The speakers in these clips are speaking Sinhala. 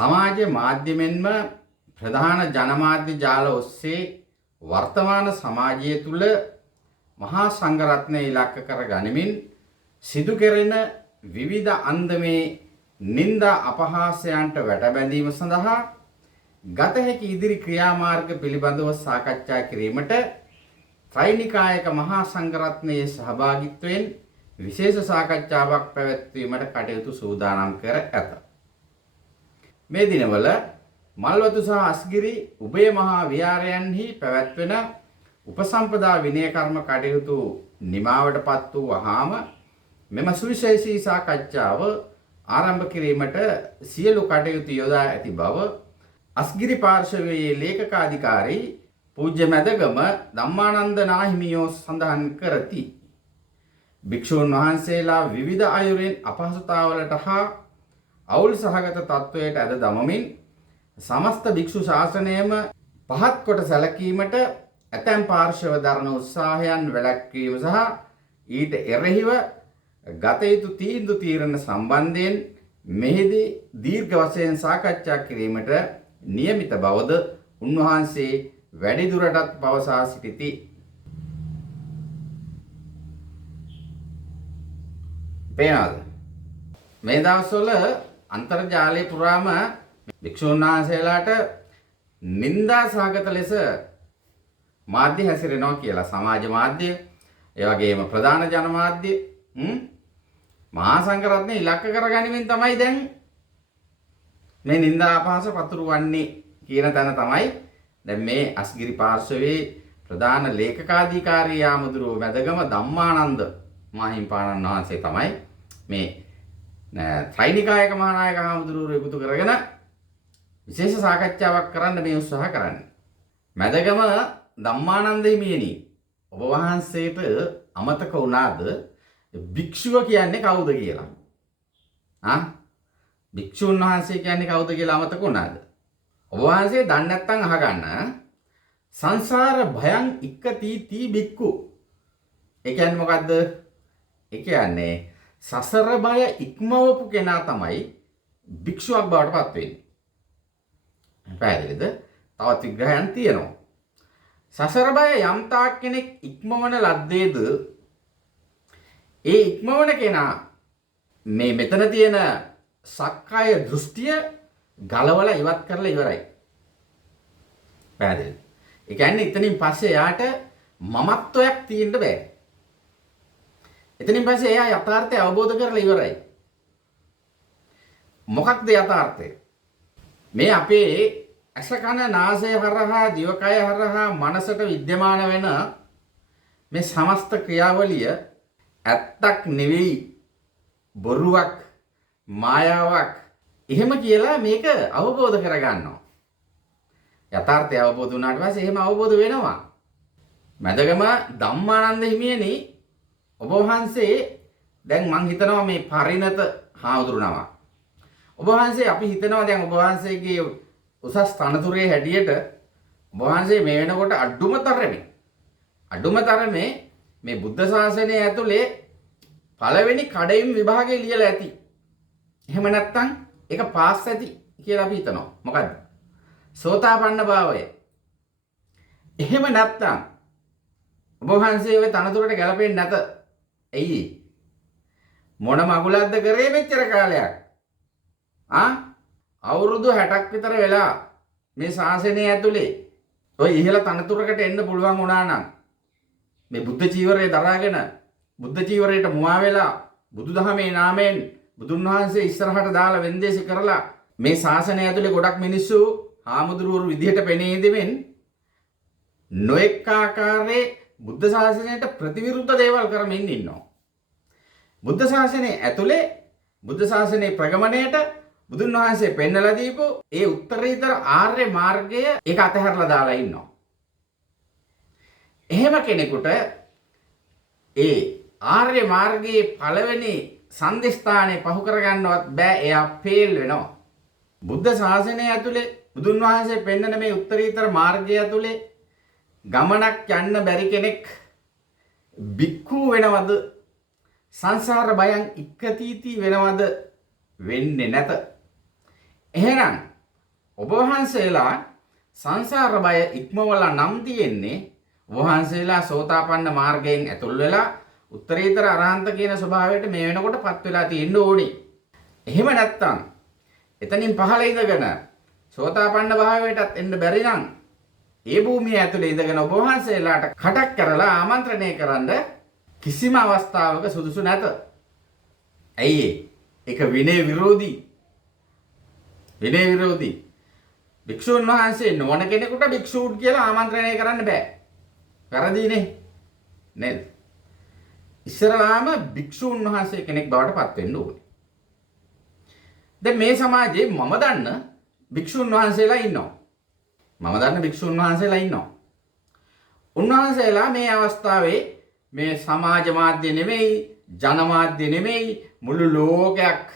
සමාජ මාධ්‍යමෙන්ම ප්‍රධාන ජනමාධ්‍ය ජාල ඔස්සේ වර්තමාන සමාජය තුළ මහා සංඝරත්නය ඉලක්ක කර ගනිමින් සිදු කෙරෙන විවිධ අන්දමේ නින්දා අපහාසයන්ට වැටබැඳීම සඳහා ගත හැකි ඉදිරි ක්‍රියාමාර්ග පිළිබඳව සාකච්ඡා කිරීමට ත්‍රිනිකායක මහා සංඝරත්නයේ සහභාගීත්වයෙන් විශේෂ සාකච්ඡාවක් පැවැත්වීමට කටයුතු සූදානම් කර ඇත. මේ දිනවල මල්වතු සහ අස්ගිරි උභය මහා විහාරයන්හි පැවැත්වෙන උපසම්පදා විනය කර්ම කටයුතු නිමාවටපත් වූ වහාම මෙම සුවිශේෂී සාකච්ඡාව ආරම්භ කිරීමට සියලු කටයුතු යොදා ඇති බව අස්ගිරි පාර්ශවයේ ලේකකාධිකාරී පූජ්‍ය මැදගම ධම්මානන්ද නාහිමියෝ සඳහන් කරති. භික්ෂූන් වහන්සේලා විවිධ අයුරින් අපහසුතාවලට හා අවුල් සහගත තත්වයට ඇද දමමින් සමස්ත භික්ෂු ශාසනයම පහත් කොට සැලකීමට ඇතැම් පාර්ශව දරන උත්සාහයන් වැළැක්වීම සහ ඊට එරෙහිව ගත යුතු තීන්දුව තීරණ සම්බන්ධයෙන් මෙහිදී දීර්ඝ වශයෙන් සාකච්ඡා කිරීමට නියමිත බවද උන්වහන්සේ වැඩිදුරටත් පවසා සිටිති. පේනවාද? මේ දවස්වල අන්තර්ජාලය පුරාම භික්ෂුන් වහන්සේලාට නින්දා සහගත ලෙස මාධ්‍ය හැසිරෙනවා කියලා. සමාජ මාධ්‍ය, ඒ වගේම ප්‍රධාන ජනමාධ්‍ය මහා සංඝරත්නය ඉලක්ක කරගනිමින් තමයි දැන් මේ නින්දා අපහාස පතුරවන්නේ කියන තැන තමයි දැන් මේ අස්ගිරි පාර්ශවයේ ප්‍රධාන ලේකකාධිකාරී ආමදුරුව මැදගම ධම්මානන්ද මාහිම්පාණන් වහන්සේ තමයි මේ ත්‍රිනිකායක මහානායක ආමදුරුව එකතු කරගෙන විශේෂ සාකච්ඡාවක් කරන්න මේ උත්සාහ කරන්නේ. මැදගම ධම්මානන්ද හිමියනි, ඔබ වහන්සේට අමතක වුණාද භික්ෂුව කියන්නේ කවුද කියලා? භික්ෂුන් වහන්සේ කියන්නේ කවුද කියලා අමතක වුණාද? ඔබ වහන්සේ දන්නේ නැත්නම් අහගන්න. සංසාර භයං ඉක්කති බික්කු. ඒ කියන්නේ මොකද්ද? ඒ කියන්නේ සසර බය ඉක්මවපු කෙනා තමයි භික්ෂුවක් බවට පත් වෙන්නේ. පැහැදිලිද? තවත් විග්‍රහයන් තියෙනවා. සසර බය යම් තාක් කෙනෙක් ඉක්මවන ලද්දේද ඒ ඉක්මවන කෙනා මේ මෙතන තියෙන සක්කාය දෘෂ්ටිය ගලවලා ඉවත් කරලා ඉවරයි. පැහැදිලිද? ඒ කියන්නේ එතනින් පස්සේ යාට මමත්වයක් තියෙන්න බෑ. එතනින් පස්සේ එයා යථාර්ථය අවබෝධ කරලා ඉවරයි. මොකක්ද යථාර්ථය? මේ අපේ ඇස කන නාසය හරහා දිවකය හරහා මනසට විද්‍යමාන වෙන මේ සමස්ත ක්‍රියාවලිය ඇත්තක් නෙවෙයි, බොරුවක්, මායාවක් එහෙම කියලා මේක අවබෝධ කරගන්නවා. යථාර්ථය අවබෝධ වුණාට පස්සේ එහෙම අවබෝධ වෙනවා. මැදගම ධම්මානන්ද හිමියනි, ඔබ වහන්සේ දැන් මං හිතනවා මේ පරිණත හාමුදුරුවම. ඔබ වහන්සේ අපි හිතනවා දැන් ඔබ වහන්සේගේ උසස් තනතුරේ හැටියට ඔබ වහන්සේ මේ වෙනකොට අඩුම තරමේ මේ බුද්ධ ශාසනය ඇතුලේ පළවෙනි කඩයිම් විභාගය ලියලා ඇති. එහෙම නැත්නම් ඒක පාස් ඇති කියලා අපි හිතනවා. මොකද්ද? සෝතාපන්න භාවය. එහෙම නැත්නම් ඔබ වහන්සේ ඔය තනතුරට ගැලපෙන්නේ නැත. ඇයි? මොන මගුලක්ද කරේ මෙච්චර කාලයක්? අවුරුදු 60ක් විතර වෙලා මේ ශාසනය ඇතුලේ ඔය ඉහළ තනතුරකට එන්න පුළුවන් වුණා නම් මේ බුද්ධ චීවරය දරාගෙන බුද්ධ චීවරයට මුවා වෙලා බුදුදහමේ නාමයෙන් බුදුන් වහන්සේ ඉස්සරහට දාලා වෙන්දේසි කරලා මේ ශාසනය ඇතුලේ ගොඩක් මිනිස්සු හාමුදුරුවෝ විදිහට පෙනී දෙමින් නොඑක ආකාරයේ බුද්ධ ශාසනයට ප්‍රතිවිරුද්ධ දේවල් කරමින් ඉන්නවා. බුද්ධ ශාසනය ඇතුලේ බුද්ධ ශාසනයේ ප්‍රගමණයට බුදුන් වහන්සේ පෙන්නලා දීපු ඒ උත්තරීතර ආර්ය මාර්ගය ඒක අතහැරලා දාලා ඉන්නවා. එහෙම කෙනෙකුට ඒ ආර්ය මාර්ගයේ පළවෙනි සම්දිස්ථානේ පහු කරගන්නවත් බෑ. එයා ෆේල් වෙනවා. බුද්ධ ශාසනය ඇතුලේ බුදුන් වහන්සේ පෙන්නන මේ උත්තරීතර මාර්ගය ඇතුලේ ගමනක් යන්න බැරි කෙනෙක් බික්ඛු වෙනවද? සංසාර බයං ඉක්කතිති වෙනවද? වෙන්නේ නැත. එහෙනම් ඔබ වහන්සේලා සංසාර බය ඉක්මවලා නම් තියෙන්නේ ඔබ වහන්සේලා සෝතාපන්න මාර්ගයෙන් ඇතුල් වෙලා උත්තරීතර අරහන්ත කියන ස්වභාවයට මේ වෙනකොටපත් වෙලා තියෙන්න ඕනේ. එහෙම නැත්තම් එතනින් පහළ ඉඳගෙන සෝතාපන්න භාවයටත් එන්න බැරි නම් ඒ භූමිය ඇතුලේ ඉඳගෙන ඔබ වහන්සේලාට කටක් කරලා ආමන්ත්‍රණය කරන්න කිසිම අවස්ථාවක සුදුසු නැත. ඇයි ඒක විනය විරෝධී. විනය විරෝධී. භික්ෂුන් වහන්සේ නොවන කෙනෙකුට භික්ෂූන් කියලා ආමන්ත්‍රණය කරන්න බෑ. වැරදීනේ. නේද? ඉස්සරලාම භික්ෂුන් වහන්සේ කෙනෙක් බවට පත් වෙන්න ඕනේ. දැන් මේ සමාජයේ මම දන්න භික්ෂුන් වහන්සේලා ඉන්නවා. මම දන්න භික්ෂුන් වහන්සේලා ඉන්නවා. උන්වහන්සේලා මේ අවස්ථාවේ මේ සමාජ මාධ්‍ය නෙමෙයි, ජන මාධ්‍ය නෙමෙයි, මුළු ලෝකයක්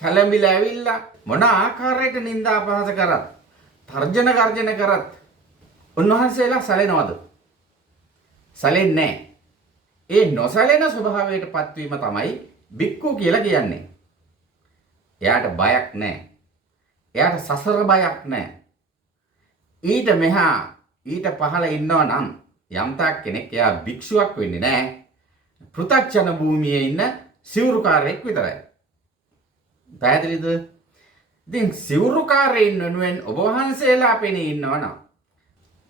කැළඹිලා ඇවිල්ලා මොන ආකාරයකට නිନ୍ଦා අපහාස කරත්, තර්ජන ගර්ජන කරත් උන්වහන්සේලා සැලෙනවද? සැලෙන්නේ නැහැ. ඒ නොසැලෙන ස්වභාවයට පත්වීම තමයි භික්ඛු කියලා කියන්නේ. එයාට බයක් නැහැ. එයාට සසර බයක් නැහැ. ඊට මෙහා ඊට පහළ ඉන්නවා නම් යම්තාක් කෙනෙක් එයා භික්ෂුවක් වෙන්නේ නැහැ. පෘථග්ජන භූමියේ ඉන්න සිවුරුකාරයෙක් විතරයි. පැහැදිලිද? ඉතින් සිවුරුකාරයින් වෙනුවෙන් ඔබ වහන්සේලා පෙනී ඉන්නවනම්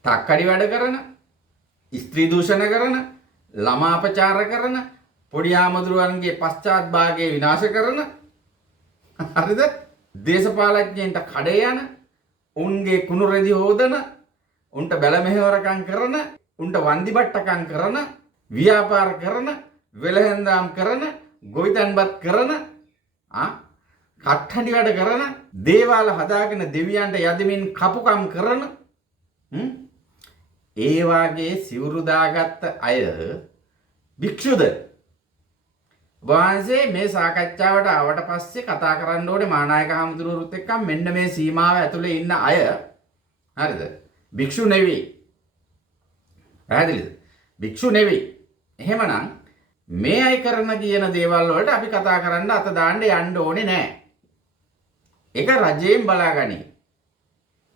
තක්කඩි වැඩ කරන, ස්ත්‍රී දූෂණ කරන, ළමා අපචාර කරන, පොඩි ආමතුරුවන්ගේ පශ්චාත් භාගය විනාශ කරන, හරිද? දේශපාලඥයන්ට කඩේ යන, උන්ගේ කුණු රෙදි හොදන, උන්ට බැල මෙහෙවරකම් කරන, උන්ට වන්දිබට්ටකම් කරන, ව්‍යාපාර කරන, වෙලහෙන්දාම් කරන, ගොවිතැන්පත් කරන, කට්ටඩි වැඩ කරන, දේවාල හදාගෙන දෙවියන්ට යදමින් කපුකම් කරන, ඒ වාගේ සිවුරු දාගත්ත අය භික්ෂුද? වහන්සේ මේ සාකච්ඡාවට ආවට පස්සේ කතා කරන්න ඕනේ මානායක හාමුදුරුවොත් එක්ක මෙන්න මේ සීමාව ඇතුලේ ඉන්න අය. හරිද? භික්ෂු නෙවෙයි. පැහැදිලිද? භික්ෂු නෙවෙයි. එහෙමනම් මේ අය කරන කියන දේවල් වලට අපි කතා කරන්න අත දාන්න යන්න ඕනේ නෑ. ඒක රජයෙන් බලාගනි.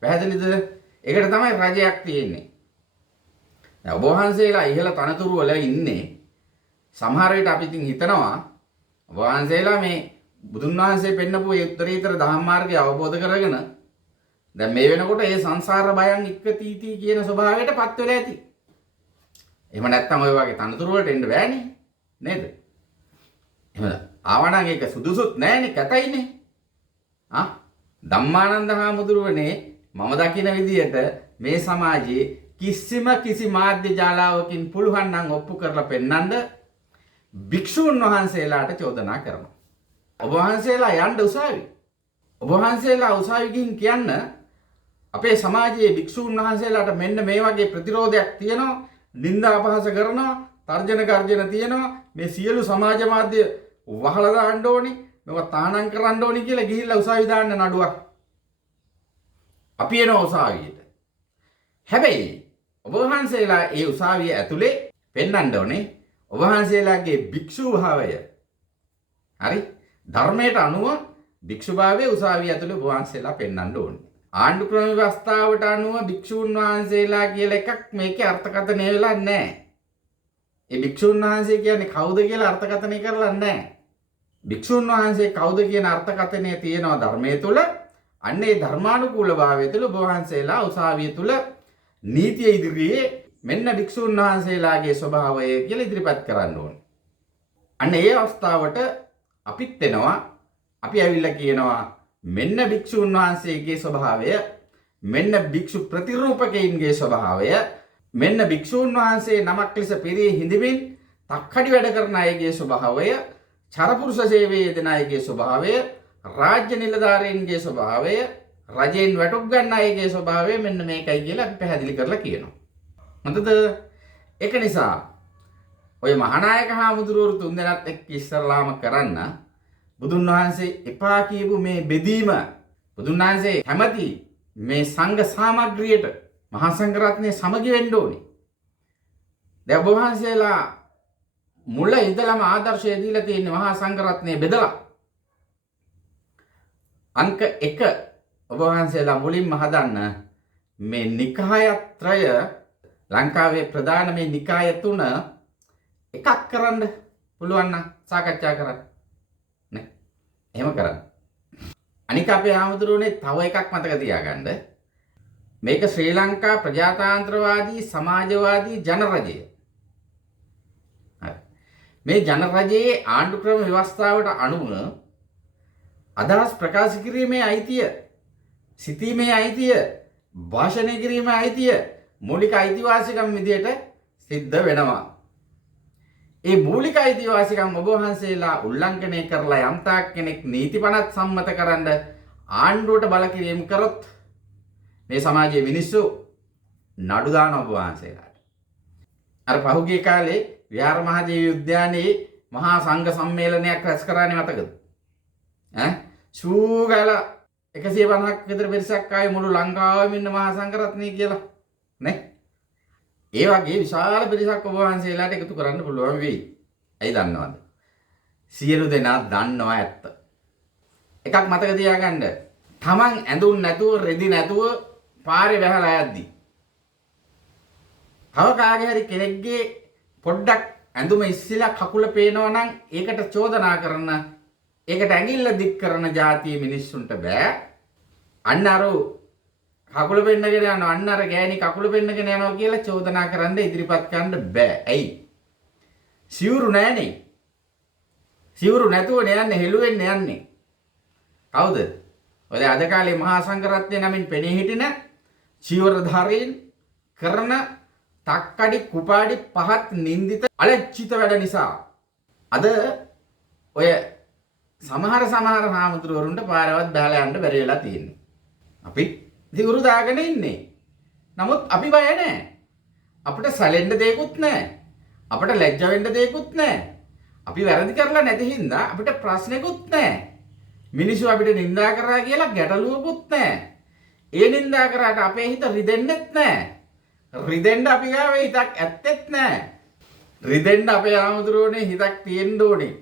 පැහැදිලිද? ඒකට තමයි රජයක් තියෙන්නේ. දැන් ඔබ වහන්සේලා ඉහළ තනතුරු වල ඉන්නේ. සමහර විට අපි ඉතින් හිතනවා ඔබ වහන්සේලා මේ බුදුන් වහන්සේ පෙන්නපු ඒ උත්තරීතර ධම්ම මාර්ගය අවබෝධ කරගෙන දැන් මේ වෙනකොට ඒ සංසාර බයන් ඉක්ක තීති කියන ස්වභාවයට පත් වෙලා ඇති. එහෙම නැත්නම් ඔය වගේ තනතුරු වලට එන්න බෑනේ. නේද? එහෙම ආවනම් ඒක සුදුසුත් නෑනේ, කැතයිනේ. ධම්මානන්ද හාමුදුරුවනේ මම දකින විදියට මේ සමාජයේ කිසි මාධ්‍ය ජාලාවකින් පුළුවන් නම් ඔප්පු කරලා පෙන්නන්න භික්ෂුන් වහන්සේලාට චෝදනා කරනවා. ඔබ වහන්සේලා යන්න උසාවි. ඔබ වහන්සේලා උසාවි ගිහින් කියන්න අපේ සමාජයේ භික්ෂුන් වහන්සේලාට මෙන්න මේ වගේ ප්‍රතිරෝධයක් තියෙනවා, නිନ୍ଦා අපහාස කරනවා, තර්ජන ගර්ජන තියෙනවා, මේ සියලු සමාජ මාධ්‍ය වහලා දාන්න ඕනි, මේවා තානම් කරන්න ඕනි කියලා ගිහිල්ලා උසාවි දාන්න නඩුවක්. අපි එනවා උසාවියට. හැබැයි ඔබ වහන්සේලා ඒ උසාවිය ඇතුලේ පෙන්වන්න ඕනේ ඔබ වහන්සේලාගේ භික්ෂු භාවය. හරි? ධර්මයට අනුව භික්ෂු භාවයේ උසාවිය ඇතුලේ ඔබ වහන්සේලා පෙන්වන්න ඕනේ. ආණ්ඩු ක්‍රම ව්‍යවස්ථාවට අනුව භික්ෂුන් වහන්සේලා කියලා එකක් මේකේ අර්ථකථනය වෙලා නැහැ. ඒ භික්ෂුන් වහන්සේ කියන්නේ කවුද කියලා අර්ථකථනය කරලා නැහැ. භික්ෂුන් වහන්සේ කවුද කියන අර්ථකථනය තියෙනවා ධර්මයේ තුල. අන්න ඒ ධර්මානුකූල භාවය තුල ඔබ වහන්සේලා උසාවිය තුල නීතිය ඉදිරියේ මෙන්න භික්ෂුන් වහන්සේලාගේ ස්වභාවය කියලා ඉදිරිපත් කරන්න ඕනේ. අන්න ඒ අවස්ථාවට අපිත් එනවා. අපි ඇවිල්ලා කියනවා මෙන්න භික්ෂුන් වහන්සේගේ ස්වභාවය, මෙන්න භික්ෂු ප්‍රතිරූපකයින්ගේ ස්වභාවය, මෙන්න භික්ෂුන් වහන්සේ නමක් ලෙස පිරී හිඳමින් තක්කඩි වැඩ කරන අයගේ ස්වභාවය, චරපුරුෂ සේවයේ යෙදෙන අයගේ ස්වභාවය, රාජ්‍ය නිලධාරීන්ගේ ස්වභාවය, රජයෙන් වැටුප් ගන්න අයගේ ස්වභාවය මෙන්න මේකයි කියලා අපි පැහැදිලි කරලා කියනවා. හොඳද? ඒක නිසා ඔය මහානායක හාමුදුරුවෝ තුන්දෙනාත් එක්ක ඉස්සරලාම කරන්න බුදුන් වහන්සේ එපා කියපු මේ බෙදීම, බුදුන් වහන්සේ කැමති මේ සංඝ සාමග්‍රියට මහා සංඝ රත්නයේ සමගි වෙන්න ඕනේ. දැන් ඔබ වහන්සේලා මුල ඉඳලම ආදර්ශය දීලා තියෙන මහා සංඝ රත්නයේ බෙදලා අංක 1 ඔබ වහන්සේලා මුලින්ම හදන්න මේ නිකායත්‍රය ලංකාවේ ප්‍රධාන මේ නිකාය තුන එකක් කරන්න පුළුවන් නම් සාකච්ඡා කරන්න. නේ. එහෙම කරන්න. අනික අපේ ආමතුරුනේ තව එකක් මතක තියාගන්න. මේක ශ්‍රී ලංකා ප්‍රජාතන්ත්‍රවාදී සමාජවාදී ජනරජය. මේ ජනරජයේ ආණ්ඩු ක්‍රම ව්‍යවස්ථාවට අනුව අදහස් ප්‍රකාශ කිරීමේ අයිතිය, සිතීමේ අයිතිය, භාෂණය කිරීමේ අයිතිය මූලික අයිතිවාසිකම් විදියට සිද්ධ වෙනවා. ඒ මූලික අයිතිවාසිකම් ඔබ වහන්සේලා උල්ලංඝනය කරලා යම් තාක් කෙනෙක් නීති පනත් සම්මත කරන්න ආණ්ඩුවට බල කිරීම කරොත් මේ සමාජයේ මිනිස්සු නඩු දාන ඔබ වහන්සේලාට. අර පහුගිය කාලේ විහාර මහදේව උද්‍යානයේ මහා සංඝ සම්මේලනයක් රැස් කරානේ මතකද? ෂූගල 150ක් විතර පිරිසක් ආයේ මුළු ලංකාවෙම ඉන්න මහා සංඝරත්නය කියලා නේ. ඒ වගේ විශාල පිරිසක් ඔබ වහන්සේලාට එකතු කරන්න පුළුවන් වෙයි. ඇයි දන්නවද? සියලු දෙනා දන්නවා ඇත්ත. එකක් මතක තියාගන්න. Taman ඇඳුම් නැතුව රෙදි නැතුව පාරේ වැහලා යද්දී තව කාගේ හරි කෙනෙක්ගේ පොඩ්ඩක් ඇඳුම ඉස්සිලා කකුල පේනවා නම් ඒකට චෝදනා කරන, ඒකට ඇඟිල්ල දික් කරන જાතිය මිනිස්සුන්ට බෑ. අන්න අර කකුල පෙන්නගෙන යනවා, අන්න අර ගෑණි කකුල පෙන්නගෙන යනවා කියලා චෝදනා කරන්න ඉදිරිපත් කරන්න බෑ. ඇයි? සිවුරු නෑනේ. සිවුරු නැතුවනේ යන්නේ, හෙළුවෙන්න යන්නේ. කවුද? ඔය අද කාලේ මහා සංඝරත්නය නමින් පෙනී හිටින චීවරධාරීන් කරන තක්කඩි කුපාඩි පහත් නින්දිත අලෙච්චිත වැඩ නිසා අද ඔය සමහර හාමුදුරුවරුන්ට පාරවත් බහලා යන්න බැරි වෙලා තියෙන්නේ. අපි දිවුරු දාගෙන ඉන්නේ. නමුත් අපි බය නැහැ. අපිට සැලෙන්න දෙයක්වත් නැහැ. අපිට ලැජ්ජ වෙන්න දෙයක්වත් නැහැ. අපි වැරදි කරලා නැති හින්දා අපිට ප්‍රශ්නෙකුත් නැහැ. මිනිස්සු අපිට නිඳා කරා කියලා ගැටලුවකුත් නැහැ. ඒ නිඳා කරාට අපේ හිත රිදෙන්නෙත් නැහැ. රිදෙන්න අපි ගාවේ හිතක් ඇත්තෙත් නැහැ. රිදෙන්න අපේ ආමුදුරෝනේ හිතක් තියෙන්න ඕනේ.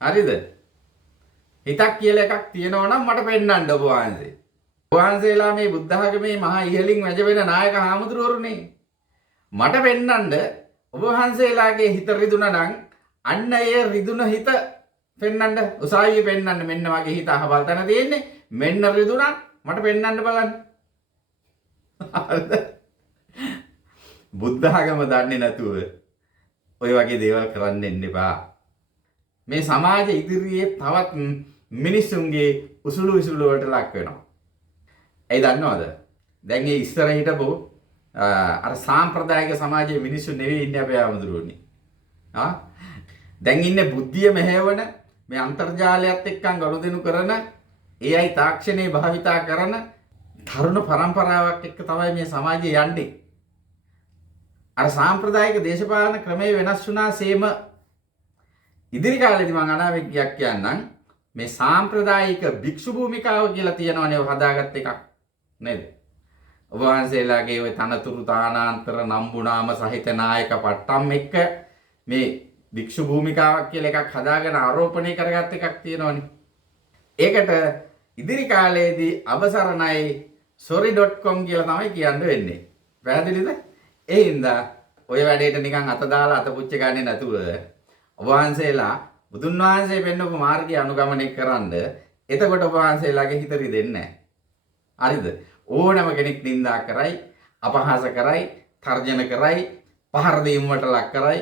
හරිද? හිතක් කියලා එකක් තියෙනවා නම් මට පෙන්වන්න ඔබ වහන්සේ. ඔබ වහන්සේලා මේ බුද්ධ ආගමේ මහා ඉහළින් වැජවෙන නායක ආමුදුරෝරුනේ. මට පෙන්වන්න ඔබ වහන්සේලාගේ හිත රිදුනා නම් අන්න ඒ රිදුන හිත පෙන්වන්න, උසාවියේ පෙන්වන්න. මෙන්න වගේ හිත අහවල් තැන තියෙන්නේ. මෙන්න රිදුනා මට පෙන්වන්න බලන්න. හරිද? බුද්ධ ආගම දන්නේ නැතුව ඔය වගේ දේවල් කරන්න එන්න එපා. මේ සමාජ ඉදිරියේ තවත් මිනිස්සුන්ගේ උසුළු විසුළු වලට ලක් වෙනවා. ඒ දන්නවද? දැන් මේ ඉස්සර හිටපු අර සාම්ප්‍රදායික සමාජයේ මිනිස්සු නෙවෙයි ඉන්නේ අපේ ආමුදුරුවනේ. දැන් ඉන්නේ බුද්ධිය මෙහෙවන, මේ අන්තර්ජාලයත් එක්කන් ගනුදෙනු කරන, AI තාක්ෂණේ භාවිතා කරන තරුණ පරම්පරාවක් එක්ක තමයි මේ සමාජය යන්නේ. අර සාම්ප්‍රදායික දේශපාලන ක්‍රමයේ වෙනස් වුණා සේම ඉදිරි කාලේදී මම අනාවැකියක් කියන්නම්. මේ සාම්ප්‍රදායික භික්ෂු භූමිකාව කියලා තියෙනවනේ හදාගත්ත එකක් නේද? ඔබ වහන්සේලාගේ ওই තනතුරු තානාන්තර නම්බුනාම සහිත නායක පට්ටම් එක්ක මේ භික්ෂු භූමිකාවක් කියලා එකක් හදාගෙන ආරෝපණය කරගත්ත එකක් තියෙනවනේ. ඒකට ඉදිරි කාලේදී අවසරණයි sorry.com කියලා තමයි කියන්න වෙන්නේ. පැහැදිලිද? ඒ හින්දා ඔය වැඩේට නිකන් අත දාලා අත පුච්ච ගන්නේ නැතුව ඔබ වහන්සේලා බුදුන් වහන්සේ පෙන්වපු මාර්ගය අනුගමනය කරන්ද. එතකොට ඔබ වහන්සේලාගේ හිත රිදෙන්නේ නැහැ. හරිද? ඕනම කෙනෙක් නිඳා කරයි, අපහාස කරයි, තර්ජන කරයි, පහර දීම් වලට ලක් කරයි.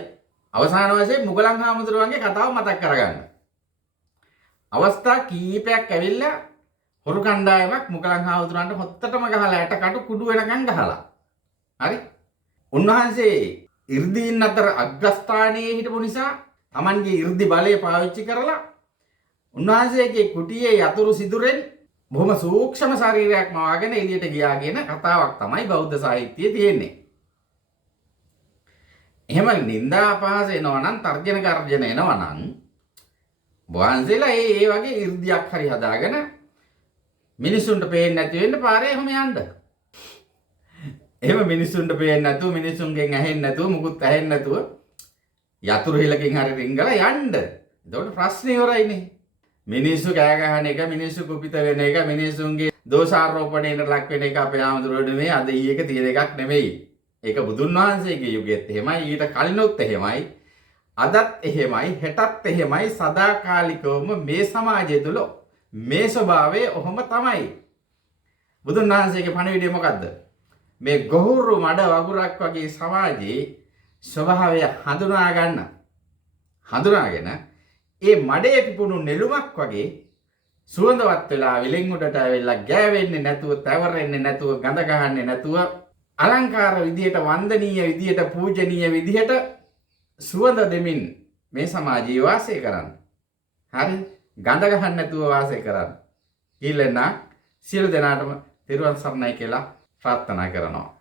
අවසාන වශයෙන් මුගලන් හාමුදුරුවන්ගේ කතාව මතක් කරගන්න. අවස්ථා කීපයක් ඇවිල්ලා හොරු කණ්ඩායමක් මුගලන් හාමුදුරුවන්ට හොත්තටම ගහලා ඇට කටු කුඩු වෙනකන් ගහලා. හරි? උන්වහන්සේ 이르දීන් අතර අග්‍රස්ථානයේ හිටපු නිසා Tamanගේ 이르දි බලය පාවිච්චි කරලා උන්වහන්සේගේ කුටියේ යතුරු සිදුරෙන් බොහොම සූක්ෂම ශරීරයක් මවාගෙන එළියට ගියා කියන කතාවක් තමයි බෞද්ධ සාහිත්‍යයේ තියෙන්නේ. එහෙම නිന്ദා අපහාස එනවා නම්, තර්ජන ගර්ජන එනවා නම් වහන්සේලා ඒ වගේ 이르දියක් හරි හදාගෙන මිනිසුන්ට පේන්නේ නැති වෙන්න පාරේ එහෙම යන්න. එහෙම මිනිස්සුන්ට පේන්නේ නැතුව, මිනිස්සුන්ගෙන් ඇහෙන්නේ නැතුව, මුකුත් ඇහෙන්නේ නැතුව යතුරු හිලකින් හරි රිංගලා යන්න. එතකොට ප්‍රශ්නේ ඉවරයිනේ. මිනිස්සු කෑ ගහන එක, මිනිස්සු කුපිත වෙන එක, මිනිස්සුන්ගේ දෝෂාරෝපණයට ලක් වෙන එක අපේ ආමතුරුවනේ මේ අද ඊයක තියෙන එකක් නෙමෙයි. ඒක බුදුන් වහන්සේගේ යුගයේත් එහෙමයි, ඊට කලිනුත් එහෙමයි, අදත් එහෙමයි, හෙටත් එහෙමයි, සදාකාලිකවම මේ සමාජය තුළ මේ ස්වභාවය ඔහොම තමයි. බුදුන් වහන්සේගේ පණිවිඩය මොකද්ද? මේ ගොහුරු මඩ වගුරක් වගේ සමාජයේ ස්වභාවය හඳුනාගෙන ඒ මඩේ පිපුණු නෙළුමක් වගේ සුවඳවත් වෙලා විලෙන් උඩට ඇවිල්ලා ගෑවෙන්නේ නැතුව, තැවරෙන්නේ නැතුව, ගඳ ගහන්නේ නැතුව, අලංකාර විදියට, වන්දනීය විදියට, පූජනීය විදියට සුවඳ දෙමින් මේ සමාජයේ වාසය කරන්න. හරි? ගඳ ගහන්න නැතුව වාසය කරන්න. ඊළඟ සියලු දෙනාටම තෙරුවන් සරණයි කියලා ප්‍රාර්ථනා කරනවා.